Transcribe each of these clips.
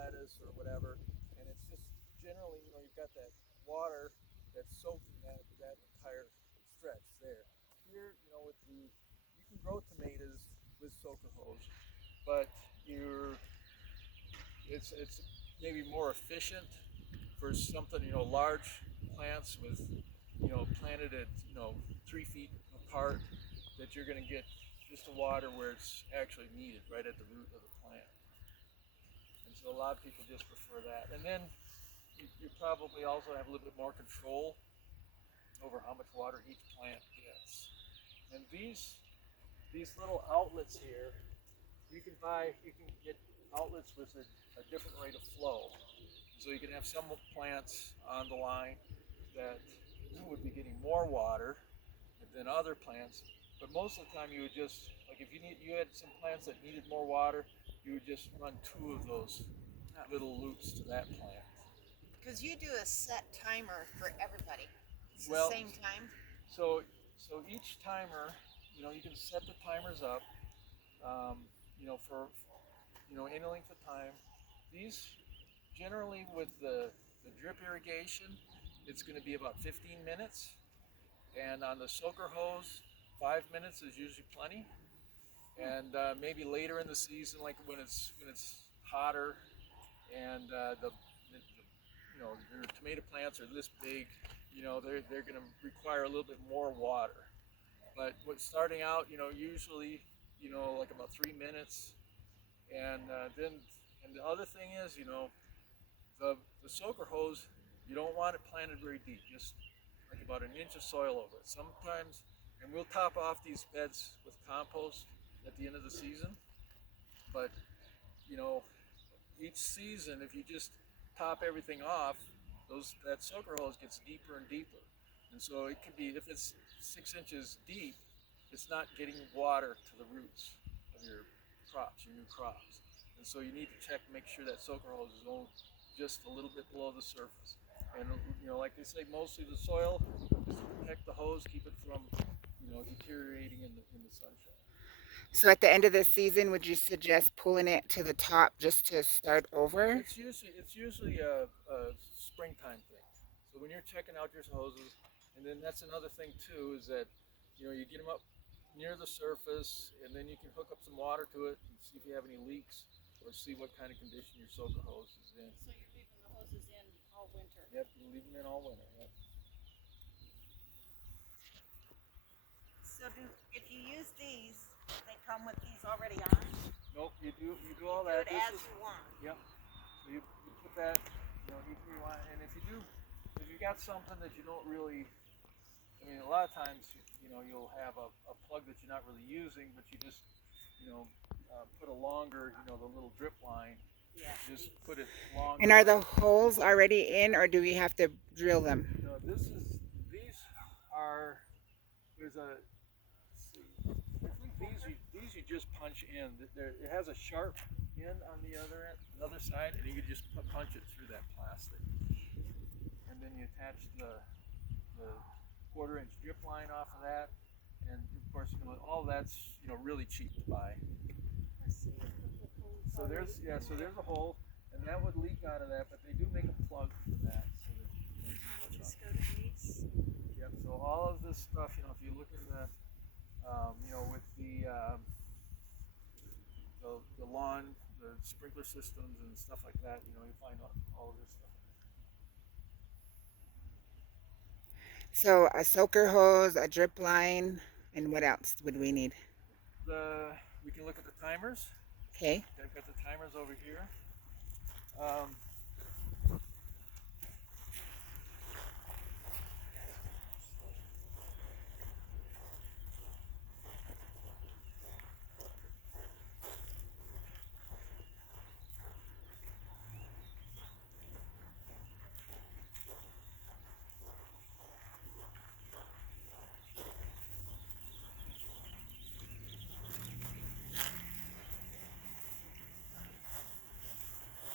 lettuce or whatever, and it's just generally, you've got that water that's soaking that entire stretch there. Here, with you can grow tomatoes with soaker hose, but you're it's maybe more efficient for something, large plants with, planted at, 3 feet apart, that you're going to get just the water where it's actually needed, right at the root of the plant. And so a lot of people just prefer that. And then you probably also have a little bit more control over how much water each plant gets. And these little outlets here, you can get outlets with a different rate of flow. So you can have some plants on the line that would be getting more water than other plants, but most of the time you would just, like if you had some plants that needed more water, you would just run 2 of those little loops to that plant. Because you do a set timer for everybody. It's the Well, same time. So each timer, you can set the timers up, for any length of time. These generally with the drip irrigation, it's going to be about 15 minutes, and on the soaker hose, 5 minutes is usually plenty. And maybe later in the season, like when it's hotter, and your tomato plants are this big, they're going to require a little bit more water. But what's starting out, usually, like about 3 minutes, and then the other thing is, the soaker hose, you don't want it planted very deep, just like about an inch of soil over it. Sometimes, and we'll top off these beds with compost at the end of the season, but each season, if you just top everything off, that soaker hose gets deeper and deeper. And so it could be, if it's 6 inches deep, it's not getting water to the roots of your crops, your new crops. And so you need to check, make sure that soaker hose is only just a little bit below the surface. And like they say, mostly the soil, just to protect the hose, keep it from deteriorating in the sunshine. So at the end of the season, would you suggest pulling it to the top just to start over? It's usually a springtime thing. So when you're checking out your hoses, and then that's another thing too, is that you get them up near the surface, and then you can hook up some water to it and see if you have any leaks, or see what kind of condition your soaker hose is in. So you're leaving the hoses in all winter. Yep, you leave them in all winter. Yep. So if you use these, they come with these already on? Nope, you do all Do that. it as you want. Yep. So you put that, each where you want, and if you got something that you don't really, a lot of times, you'll have a plug that you're not really using, but you just, put a longer, the little drip line. Yeah. Just put it longer. And are the holes already in, or do we have to drill them? No, these are, there's a, let's see, I think these you just punch in. It has a sharp end on the other side, and you can just punch it through that plastic. And then you attach the 1/4 inch drip line off of that, and of course, all that's really cheap to buy. So there's a hole, and that would leak out of that, but they do make a plug for that, so that Just go to these. Yep. So all of this stuff, if you look in the, with the lawn, the sprinkler systems and stuff like that, you find all of this stuff. So a soaker hose, a drip line, and what else would we need? We can look at the timers. Okay. I've got the timers over here.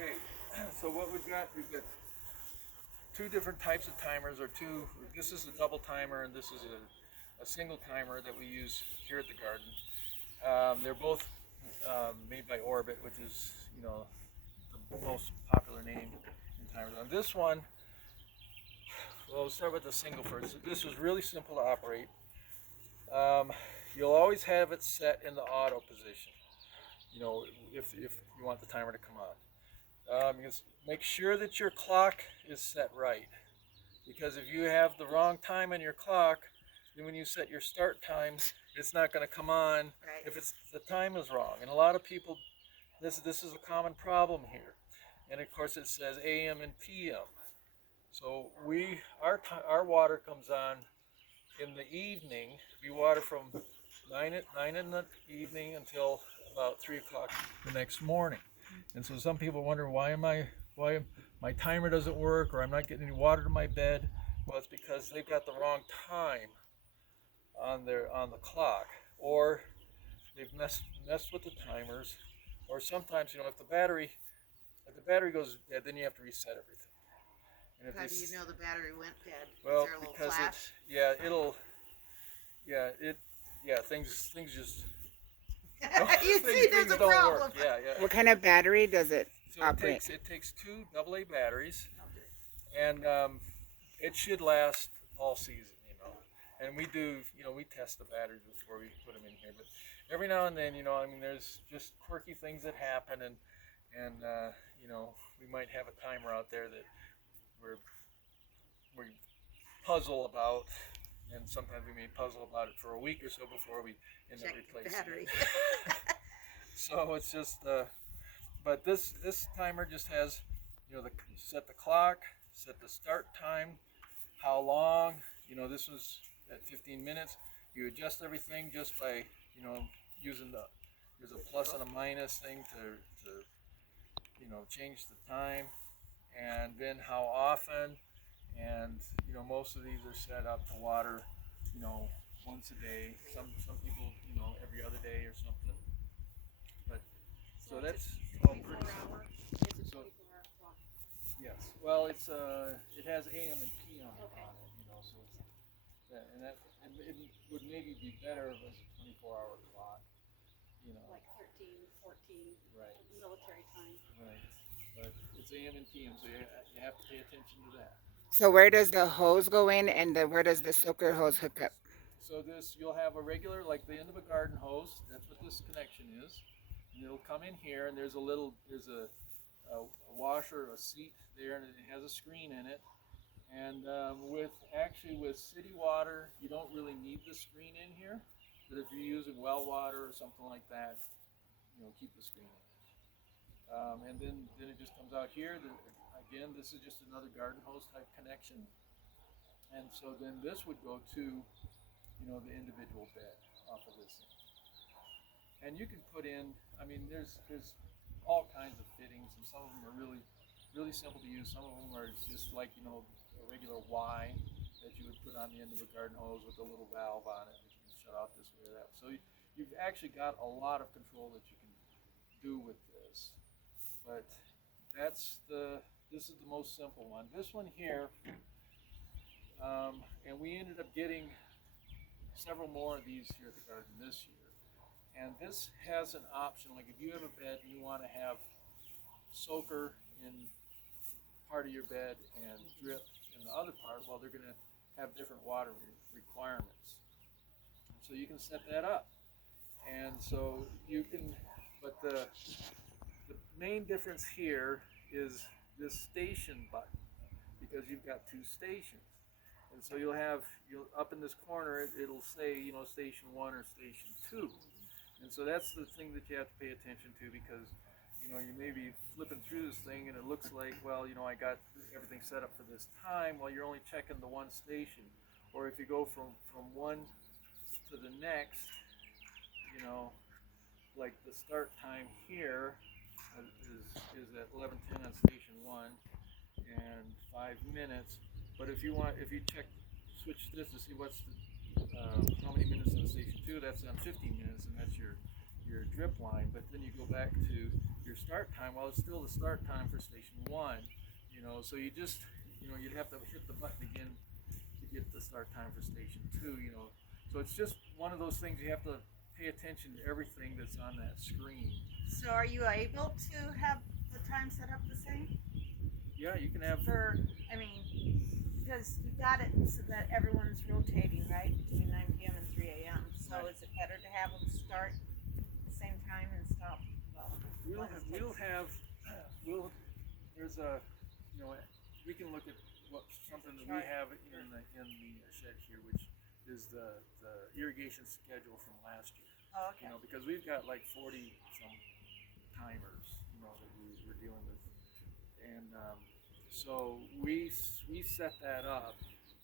Okay, so what we've got 2 different types of timers, this is a double timer, and this is a single timer that we use here at the garden. They're both made by Orbit, which is, the most popular name in timers. On this one, well, we'll start with the single first. This is really simple to operate. You'll always have it set in the auto position. You know, if you want the timer to come on. You make sure that your clock is set right, because if you have the wrong time on your clock, then when you set your start time, it's not going to come on Right. if the time is wrong. And a lot of people, this is a common problem here. And of course, it says AM and PM. So our water comes on in the evening. We water from 9 in the evening until about 3 o'clock the next morning. And so some people wonder why my timer doesn't work, or I'm not getting any water to my bed. Well, it's because they've got the wrong time on the clock, or they've messed with the timers, or sometimes, you know, if the battery goes dead, then you have to reset everything. And if How do you know the battery went dead? Well, Is there a little because flash? things just You see, there's a don't problem. work. Yeah. What kind of battery does it So operate? it takes 2 AA batteries, Okay. and it should last all season, you know. And we do, you know, we test the batteries before we put them in here. But every now and then, you know, I mean, there's just quirky things that happen, and you know, we might have a timer out there that we puzzle about, and sometimes we may puzzle about it for a week or so before we end up Check the replacing battery. it. So it's just, but this timer just has, you know, set the clock, set the start time, how long. You know, this was at 15 minutes. You adjust everything just by, you know, using there's a plus and a minus thing to you know, change the time, and then how often. And you know, most of these are set up to water, you know, once a day. Some people, you know, every other day or something. But so that's all pretty simple. So, yes, well, it has AM and PM on it, you know, so it's it would maybe be better if it was a 24-hour clock, you know. Like 13, 14, Right. military time. Right, but it's AM and PM, so you have to pay attention to that. So where does the hose go in, and where does the soaker hose hook up? So you'll have a regular, like the end of a garden hose. That's what this connection is, and it'll come in here, and there's a washer, a seat there, and it has a screen in it. And with city water, you don't really need the screen in here. But if you're using well water or something like that, you know, keep the screen in. And then it just comes out here. Again, this is just another garden hose type connection. And so then this would go to, you know, the individual bed off of this thing. And you can put in, I mean, there's all kinds of fittings, and some of them are really, really simple to use. Some of them are just like, you know, a regular Y that you would put on the end of a garden hose with a little valve on it that you can shut off this way or that. So you've actually got a lot of control that you can do with this. But this is the most simple one. This one here, and we ended up getting several more of these here at the garden this year. And this has an option, like if you have a bed and you want to have soaker in part of your bed and drip in the other part, well, they're going to have different water requirements. So you can set that up. And so you can, but the main difference here is this station button, because you've got 2 stations. And so you'll up in this corner, it'll say, you know, station 1 or station 2. And so that's the thing that you have to pay attention to, because, you know, you may be flipping through this thing and it looks like, well, you know, I got everything set up for this time. Well, you're only checking the 1 station. Or if you go from one to the next, you know, like the start time here is at 11:10 on station 1 and 5 minutes. But if you switch this to see what's how many minutes on station 2, that's on 15 minutes, and that's your drip line. But then you go back to your start time. Well, it's still the start time for station 1, you know. So you just, you know, you'd have to hit the button again to get the start time for station 2, you know. So it's just one of those things you have to pay attention to everything that's on that screen. So are you able to have the time set up the same? Yeah, you can have. Because you got it so that everyone's rotating, right, between 9 p.m. and 3 a.m. So Right. is it better to have them start at the same time and stop? Well, There's a, we can look at something that we have in the shed here, which is the irrigation schedule from last year. Oh, okay. Because we've got like 40 some timers, that we're dealing with, and so we set that up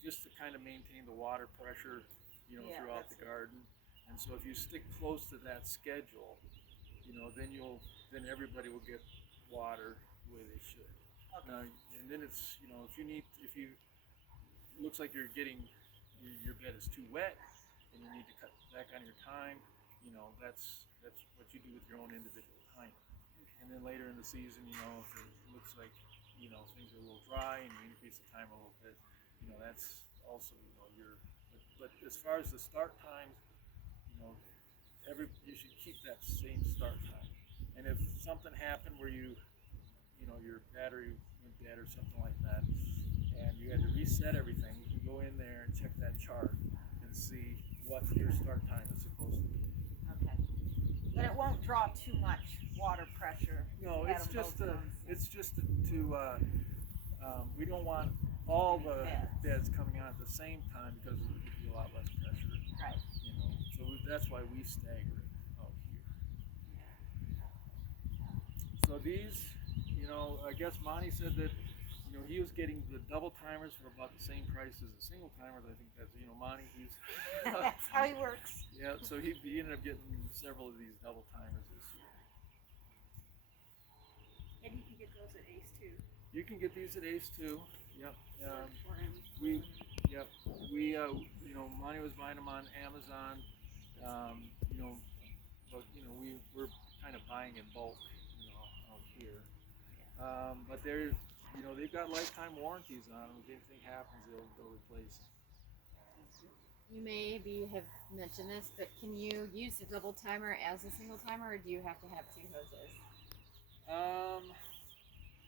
just to kind of maintain the water pressure, throughout the garden. And so if you stick close to that schedule, then everybody will get water the way they should. Okay. Now, and then it's, if you looks like you're getting your bed is too wet and you need to cut back on your time, that's what you do with your own individual time. And then later in the season, if it looks like things are a little dry and you increase the time a little bit, that's also your. But as far as the start times, you should keep that same start time. And if something happened where your battery went dead or something like that, and you had to reset everything, you can go in there and check that chart and see what your start time is supposed to be. Okay. But it won't draw too much water pressure. No, it's just to we don't want all the beds coming on at the same time because it would be a lot less pressure. Right. So that's why we stagger it out here. So these, I guess Monty said that, he was getting the double timers for about the same price as the single timers. I think that's, Monty, he's. That's how he works. Yeah, so he ended up getting several of these double timers this year. And you can get those at Ace too. You can get these at Ace too. Yep. Monty was buying them on Amazon. But we're kind of buying in bulk, out here. But they've got lifetime warranties on them. If anything happens, they'll replace them. You maybe have mentioned this, but can you use the double timer as a single timer, or do you have to have two hoses?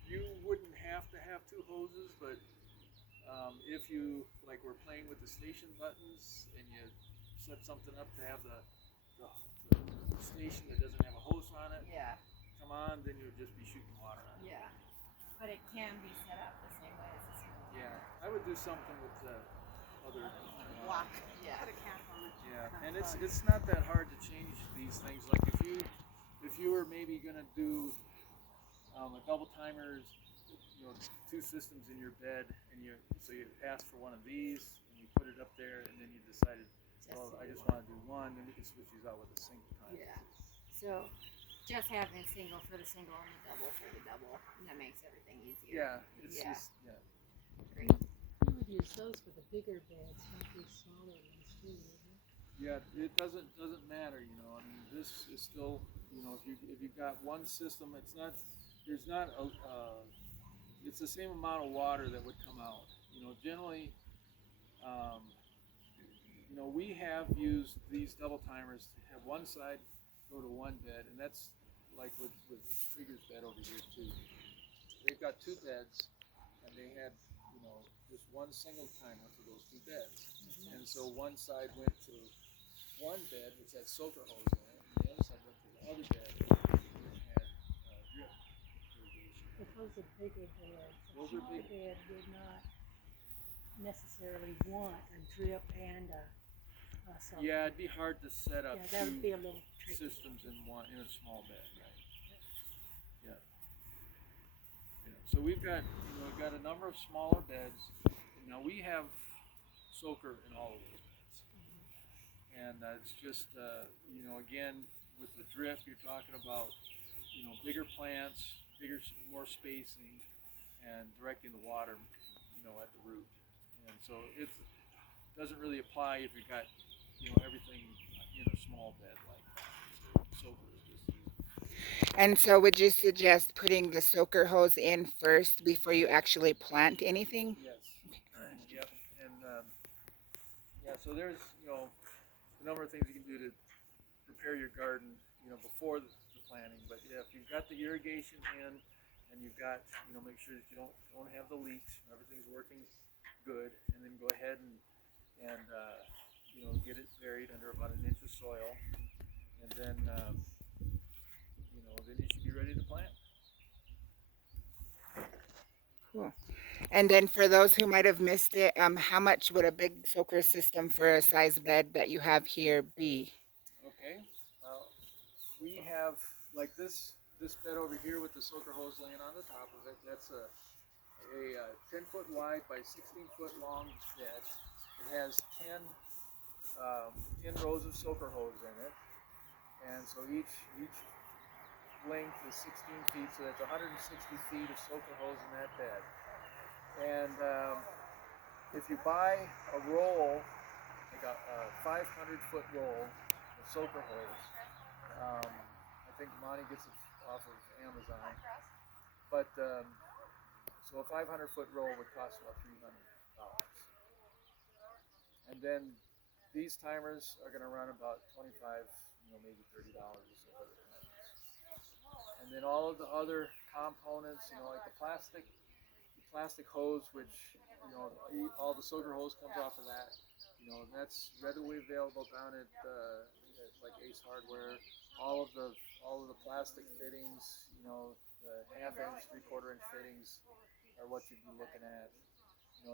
You wouldn't have to have two hoses, but if you we're playing with the station buttons and you set something up to have the station that doesn't have a hose on it, Yeah. come on, then you'll just be shooting water on it. Yeah. But it can be set up the same way as a single timer. Yeah, I would do something with the other Block. Yeah. Put a cap on it. Yeah, and it's not that hard to change these things. Like if you were maybe gonna do a double timers, two systems in your bed, and you asked for one of these and you put it up there, and then you decided, well, I just want to do one, then we can switch these out with a single timer. Yeah. So just having a single for the single and a double for the double, and that makes everything easier. Yeah, it's Yeah. just Great. You would use those for the bigger beds, not these smaller ones, too, wouldn't you? yeah. It doesn't matter, I mean, this is still, if you've got one system, it's the same amount of water that would come out. Generally, we have used these double timers to have one side go to one bed, and that's like with Trigger's bed over here too. They've got two beds, and they had, just one single timer for those two beds. And so one side went to one bed, which had soaker hose in it, and the other side went to the other bed, which had drip irrigation. But those are bigger beds. Those A are smaller big. bed would not necessarily want a drip and a something. Yeah, it'd be hard to set up Yeah, that would be two a little tricky. systems in a small bed, right? Yeah. So we've got a number of smaller beds. Now we have soaker in all of those beds, and it's just again with the drip, you're talking about bigger plants, more spacing, and directing the water at the root. And so it doesn't really apply if you've got everything in a small bed like that. So soaker is just easy. And so would you suggest putting the soaker hose in first before you actually plant anything? Yes. Yep. And so there's a number of things you can do to prepare your garden before the planting. But yeah, if you've got the irrigation in and you've got, make sure that you don't have the leaks, everything's working good, and then go ahead and get it buried under about an inch of soil, and then then you should be ready to plant. Cool. And then for those who might have missed it, how much would a big soaker system for a size bed that you have here be? Okay, we have like this bed over here with the soaker hose laying on the top of it. That's a 10-foot wide by 16-foot long bed. It has 10 rows of soaker hose in it, and so each length is 16 feet, so that's 160 feet of soaker hose in that bed. And if you buy a roll, like a 500-foot roll of soaker hose, I think Monty gets it off of Amazon, but so a 500-foot roll would cost about $300. And then these timers are going to run about $25, maybe $30 or so for the timers. And then all of the other components, like the plastic hose, which all the soaker hose comes off of that. And that's readily available down at like Ace Hardware. All of the plastic fittings, the half-inch, three-quarter-inch fittings are what you'd be looking at.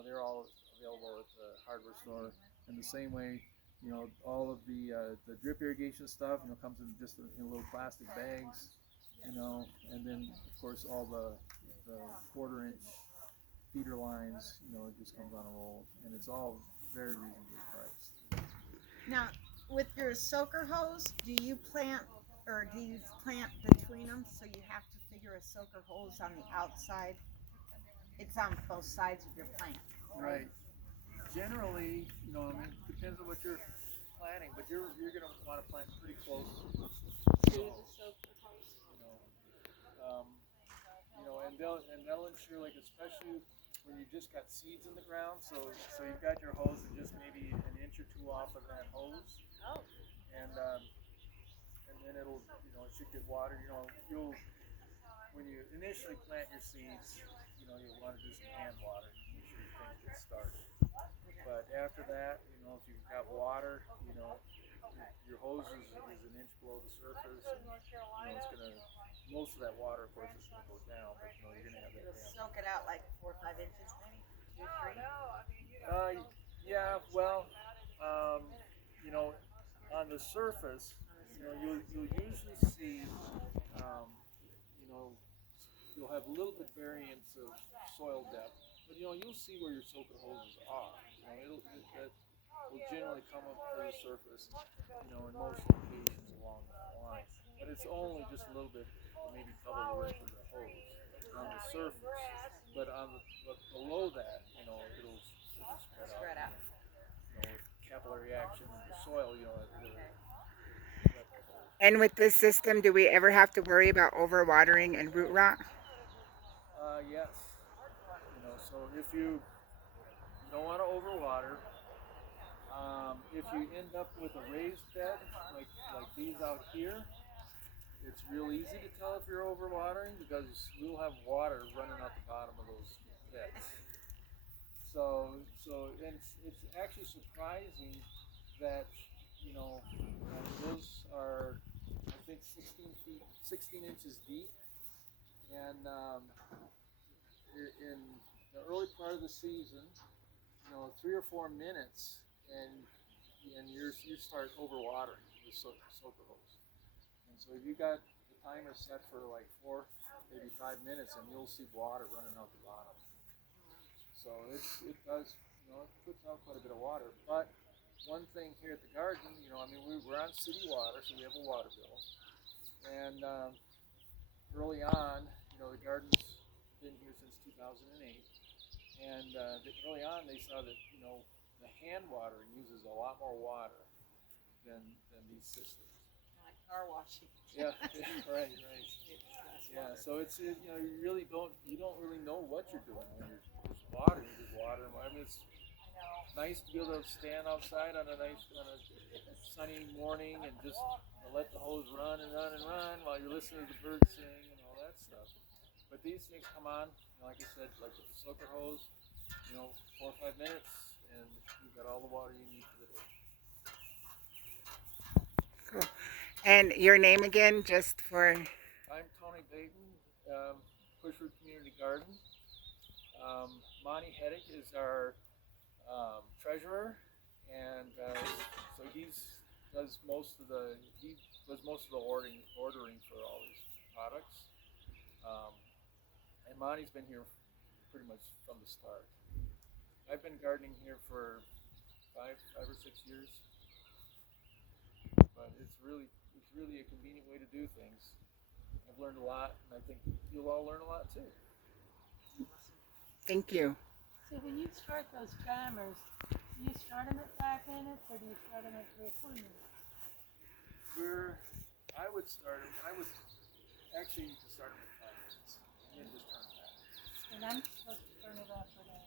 They're all available at the hardware store. And the same way, all of the drip irrigation stuff, comes in just in little plastic bags. And then of course all the quarter-inch feeder lines, it just comes on a roll, and it's all very reasonably priced. Now, with your soaker hose, do you plant between them? So you have to figure a soaker hose on the outside. It's on both sides of your plant. Right. Generally, it depends on what you're planting, but you're going to want to plant pretty close to the hose. And they'll ensure, like, especially when you just got seeds in the ground, so you've got your hose just maybe an inch or two off of that hose, and then it should get watered. When you initially plant your seeds, you'll want to do some hand watering to make sure things get started. But after that, if you've got water, your hose is an inch below the surface, and it's gonna. Most of that water, of course, is going to go down, but you're going to have that It'll down. soak it out like 4 or 5 inches, maybe 2 or 3. Yeah. Well, on the surface, you'll usually see, you'll have a little bit variance of soil depth, but you'll see where your soaker hoses are. That will generally come up to the surface, in most locations along that line. But it's only just a little bit, maybe double the width of the hose on the surface. But below that, it'll spread out. With capillary action in the soil, And with this system, do we ever have to worry about overwatering and root rot? Yes. So if you don't want to overwater, if you end up with a raised bed like these out here, it's real easy to tell if you're overwatering because we'll have water running out the bottom of those beds. So it's actually surprising that those are, I think, 16 inches deep, and in the early part of the season, 3 or 4 minutes, and you start overwatering with soaker hose. And so if you got the timer set for like 4, maybe 5 minutes, and you'll see water running out the bottom. So it does, it puts out quite a bit of water. But one thing here at the garden, we're on city water, so we have a water bill. And early on, the garden's been here since 2008. And early on, they saw that, the hand watering uses a lot more water than these systems. Like car washing. Yeah, right. Yeah, so it's you don't really know what you're doing when you're just watering. You just water them. It's nice to be able to stand outside on a sunny morning and just let the hose run and run and run while you're listening to the birds sing and all that stuff. But these things come on, like I said, like with the soaker hose, 4 or 5 minutes, and you've got all the water you need for the day. Cool. And your name again, just for. I'm Tony Baton, Pushroots Community Garden. Monty Heddick is our treasurer, and so he does most of the ordering for all these products. And Monty's been here pretty much from the start. I've been gardening here for five or 6 years, but it's really a convenient way to do things. I've learned a lot, and I think you'll all learn a lot too. Thank you. So when you start those timers, do you start them at 5 minutes or do you start them at 3 or 4 minutes? I would actually you can start them at 5 minutes, and then just turn it back. And I'm supposed to turn it off for that.